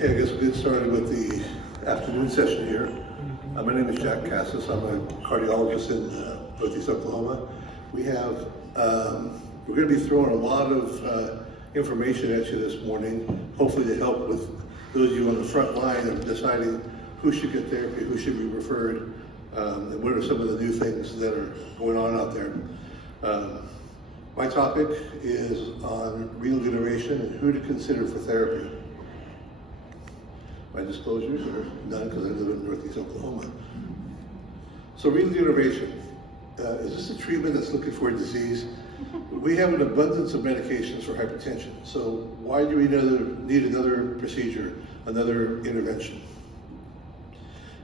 Okay, I guess we'll get started with the afternoon session here. My name is Jack Cassis. I'm a cardiologist in Northeast Oklahoma. We have, we're going to be throwing a lot of information at you this morning, hopefully to help with those of you on the front line of deciding who should get therapy, who should be referred, and what are some of the new things that are going on out there. My topic is on renal degeneration and who to consider for therapy. My disclosures are none because I live in Northeast Oklahoma. So renal degeneration, is this a treatment that's looking for a disease? We have an abundance of medications for hypertension, so why do we need another procedure, another intervention?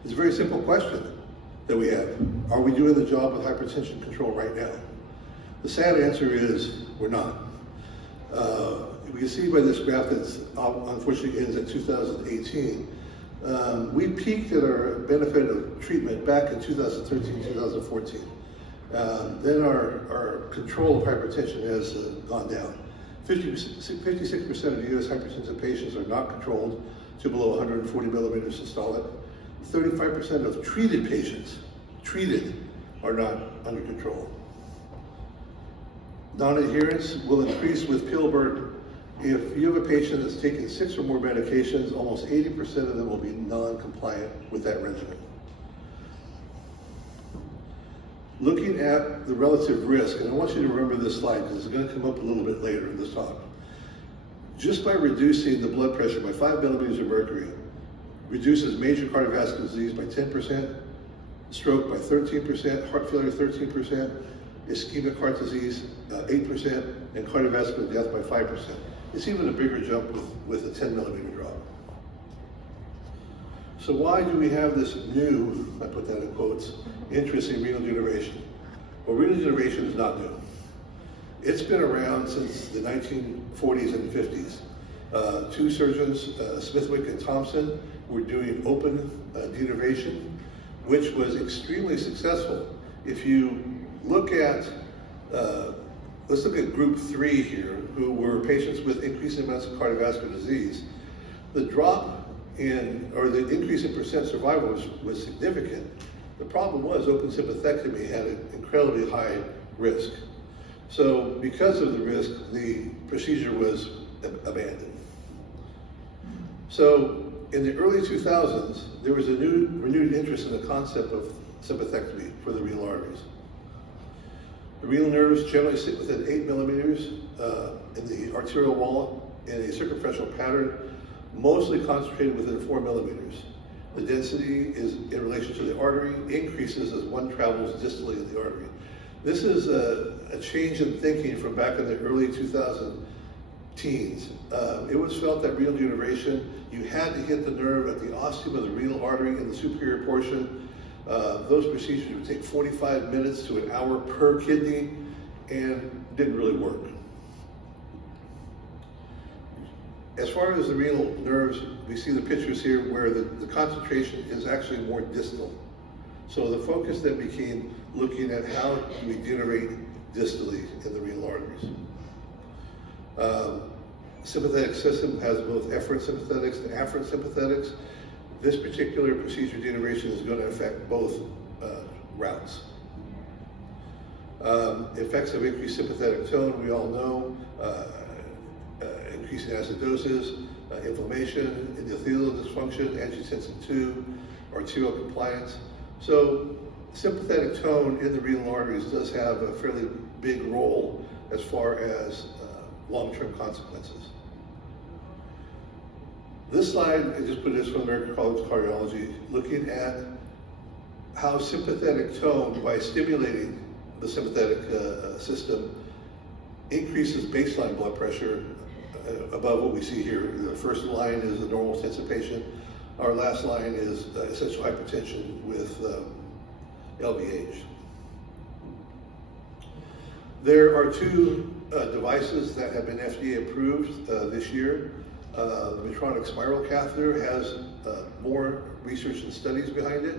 It's a very simple question that we have. Are we doing the job with hypertension control right now? The sad answer is we're not. We can see by this graph that unfortunately ends at 2018. We peaked at our benefit of treatment back in 2013, 2014. Then our control of hypertension has gone down. 56% of US hypertensive patients are not controlled to below 140 millimeters systolic. 35% of treated patients, are not under control. Non-adherence will increase with pill burden. If you have a patient that's taking 6 or more medications, almost 80% of them will be non-compliant with that regimen. Looking at the relative risk, and I want you to remember this slide because it's going to come up a little bit later in this talk. Just by reducing the blood pressure by 5 millimeters of mercury, reduces major cardiovascular disease by 10%, stroke by 13%, heart failure 13%, ischemic heart disease 8%, and cardiovascular death by 5%. It's even a bigger jump with a 10 millimeter drop. So why do we have this new, I put that in quotes, interest in renal degeneration? Well, renal degeneration is not new. It's been around since the 1940s and 50s. Two surgeons, Smithwick and Thompson, were doing open denervation, which was extremely successful. If you look at, let's look at group 3 here, who were patients with increasing amounts of cardiovascular disease. The drop in, or the increase in percent survival was significant. The problem was open sympathectomy had an incredibly high risk. So because of the risk, the procedure was abandoned. So in the early 2000s, there was a renewed interest in the concept of sympathectomy for the renal arteries. The renal nerves generally sit within 8 millimeters in the arterial wall in a circumferential pattern, mostly concentrated within 4 millimeters. The density is in relation to the artery, increases as one travels distally in the artery. This is a change in thinking from back in the early 2000 teens. It was felt that renal degeneration, you had to hit the nerve at the ostium of the renal artery in the superior portion. Those procedures would take 45 minutes to an hour per kidney and didn't really work. As far as the renal nerves, we see the pictures here where the concentration is actually more distal. So the focus then became looking at how we degenerate distally in the renal arteries. Sympathetic system has both efferent sympathetics and afferent sympathetics. This particular procedure degeneration is going to affect both routes. Effects of increased sympathetic tone, we all know, increasing acidosis, inflammation, endothelial dysfunction, angiotensin II, arterial compliance. So sympathetic tone in the renal arteries does have a fairly big role as far as long-term consequences. This slide, I just put this from American College of Cardiology, looking at how sympathetic tone, by stimulating the sympathetic system, increases baseline blood pressure above what we see here. The first line is the normal intensive patient. Our last line is essential hypertension with LVH. There are 2 devices that have been FDA approved this year. The Medtronic spiral catheter has more research and studies behind it.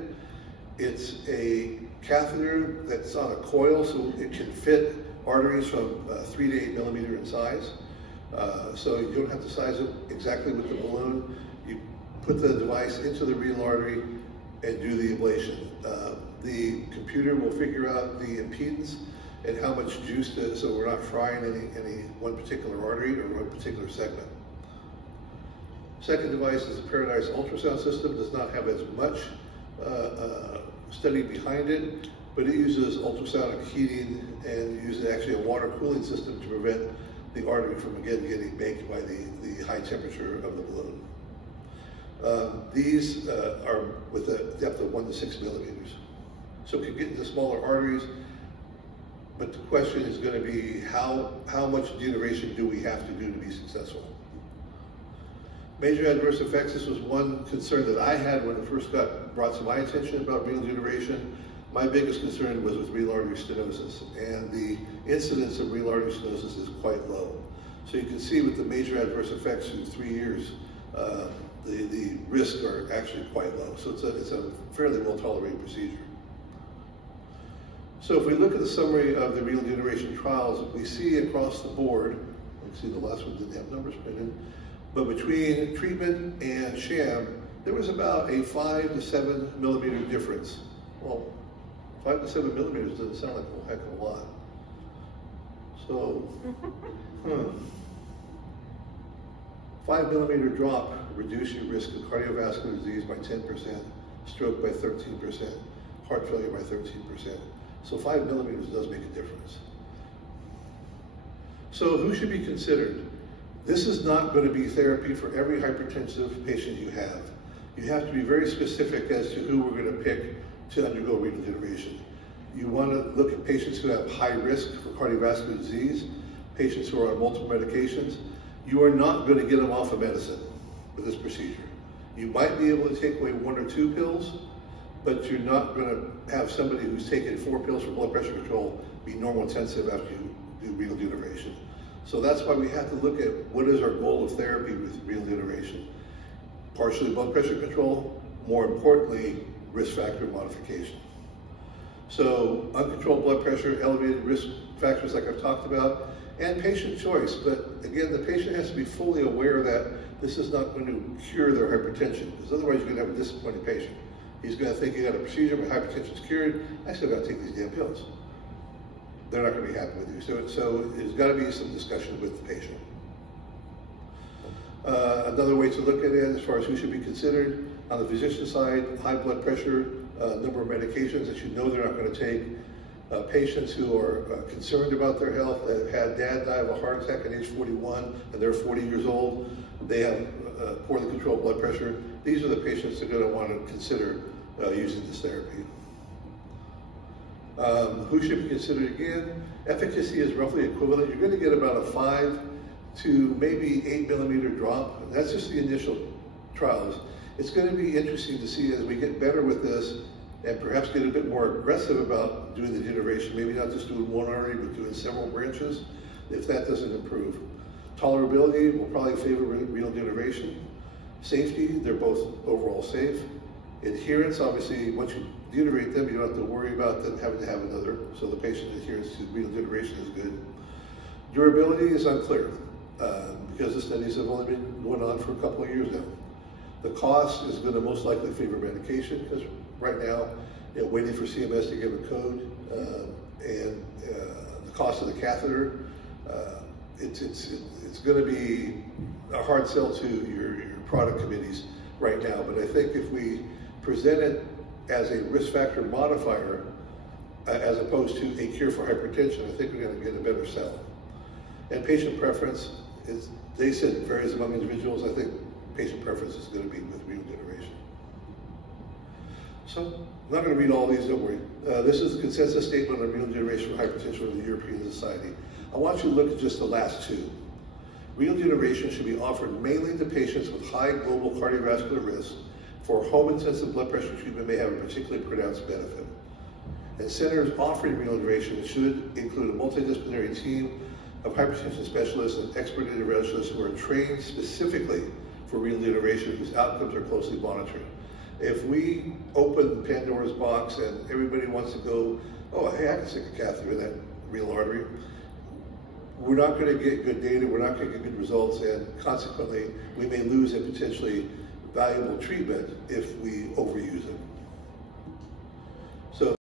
It's a catheter that's on a coil, so it can fit arteries from 3 to 8 millimeter in size. So you don't have to size it exactly with the balloon. You put the device into the renal artery and do the ablation. The computer will figure out the impedance and how much juice so we're not frying any one particular artery or one particular segment. Second device is the Paradise ultrasound system. Does not have as much study behind it, but it uses ultrasonic heating and uses actually a water cooling system to prevent the artery from again getting baked by the high temperature of the balloon. These are with a depth of 1 to 6 millimeters. So it can get into smaller arteries, but the question is going to be how much denervation do we have to do to be successful? Major adverse effects, this was one concern that I had when it first got brought to my attention about renal denervation. My biggest concern was with renal artery stenosis, and the incidence of renal artery stenosis is quite low. So you can see with the major adverse effects in 3 years, the risks are actually quite low. So it's a fairly well-tolerated procedure. So if we look at the summary of the renal denervation trials, we see across the board, you can see the last one didn't have numbers printed, but between treatment and sham, there was about a 5 to 7 millimeter difference. Well, 5 to 7 millimeters doesn't sound like a heck of a lot. So, 5 millimeter drop reduce your risk of cardiovascular disease by 10%, stroke by 13%, heart failure by 13%. So 5 millimeters does make a difference. So who should be considered? This is not going to be therapy for every hypertensive patient you have. You have to be very specific as to who we're going to pick to undergo renal denervation. You want to look at patients who have high risk for cardiovascular disease, patients who are on multiple medications. You are not going to get them off of medicine with this procedure. You might be able to take away 1 or 2 pills, but you're not going to have somebody who's taken 4 pills for blood pressure control be normal intensive after you do renal denervation. So that's why we have to look at what is our goal of therapy with renal denervation. Partially blood pressure control, more importantly, risk factor modification. So uncontrolled blood pressure, elevated risk factors like I've talked about, and patient choice. But again, the patient has to be fully aware that this is not going to cure their hypertension, because otherwise you're going to have a disappointed patient. He's going to think he got a procedure, my hypertension's cured, I still got to take these damn pills. They're not going to be happy with you. So there's got to be some discussion with the patient. Another way to look at it as far as who should be considered, on the physician side, high blood pressure, number of medications that you know they're not going to take, patients who are concerned about their health, that had dad die of a heart attack at age 41 and they're 40 years old, they have poorly controlled blood pressure. These are the patients that are going to want to consider using this therapy. Who should be considered again? Efficacy is roughly equivalent. You're going to get about a 5 to maybe 8 millimeter drop. That's just the initial trials. It's going to be interesting to see as we get better with this and perhaps get a bit more aggressive about doing the denervation, maybe not just doing one artery, but doing several branches, if that doesn't improve. Tolerability will probably favor renal denervation. Safety, they're both overall safe. Adherence, obviously, once you denervate them, you don't have to worry about them having to have another, so the patient adherence to renal denervation is good. Durability is unclear, because the studies have only been going on for a couple of years now. The cost is going to most likely favor medication, because right now, waiting for CMS to give a code, and the cost of the catheter, it's going to be a hard sell to your product committees right now. But I think if we present it as a risk factor modifier, as opposed to a cure for hypertension, I think we're going to get a better sell. And patient preference is, they said varies among individuals. I think patient preference is going to be with renal denervation. So I'm not going to read all these, don't worry. This is the consensus statement on renal denervation for hypertension of the European Society. I want you to look at just the last 2. Renal denervation should be offered mainly to patients with high global cardiovascular risk, for home intensive blood pressure treatment may have a particularly pronounced benefit. And centers offering renal denervation should include a multidisciplinary team of hypertension specialists and expert interventionists who are trained specifically for renal denervation, whose outcomes are closely monitored. If we open Pandora's box and everybody wants to go, oh, hey, I can stick a catheter in that renal artery, we're not going to get good data, we're not going to get good results, and consequently, we may lose a potentially valuable treatment if we overuse it.